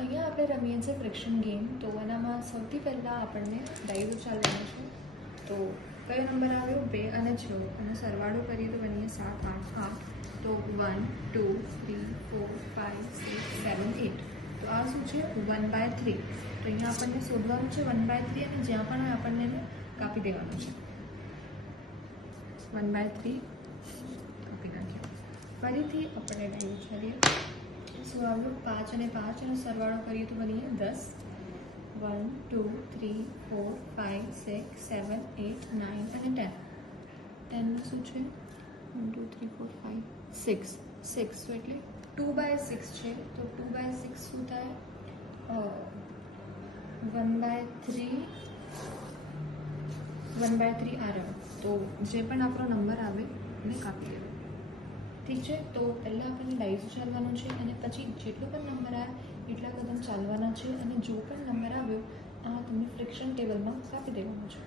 અહીંયા આપણે રમીએ છીએ ફ્રિક્શન ગેમ. તો એનામાં સૌથી પહેલાં આપણને ડાયરો ચાલવાનો છે. તો કયો નંબર આવ્યો? 2 અને 6, અને સરવાળો કરીએ તો બનીએ 7, 8, 8. તો 1, 2, 3, 4, 5, 6, 7, 8. તો આ શું છે? 1/3. તો અહીંયા આપણને શોધવાનું છે 1/3, અને જ્યાં પણ હોય આપણને એને કાપી દેવાનું છે. 1/3 કાપી નાખ્યો. ફરીથી આપણે ડાયરો ચાલીએ. શું આવ્યું? 5 અને 5, અને સરવાળો કરીએ તો બનીએ 10. 1, 2, 3, 4, 5, 6, 7, 8, 9 અને 10. 10 શું છે? 1, 2, 3, 4, 5, 6. 6 તો એટલે 2/6 છે. તો 2/6 શું થાય? 1/3 આ રહ્યો. તો જે પણ આપણો નંબર આવે એને કાપી લેવો. ઠીક છે. તો પહેલાં આપણને ડાયસો ચાલવાનો છે, અને પછી જેટલો પણ નંબર આવે એટલા કદમ ચાલવાના છે, અને જો પણ નંબર આવ્યો આ તમને ફ્રિક્શન ટેબલમાં કાપી દેવાનો છે.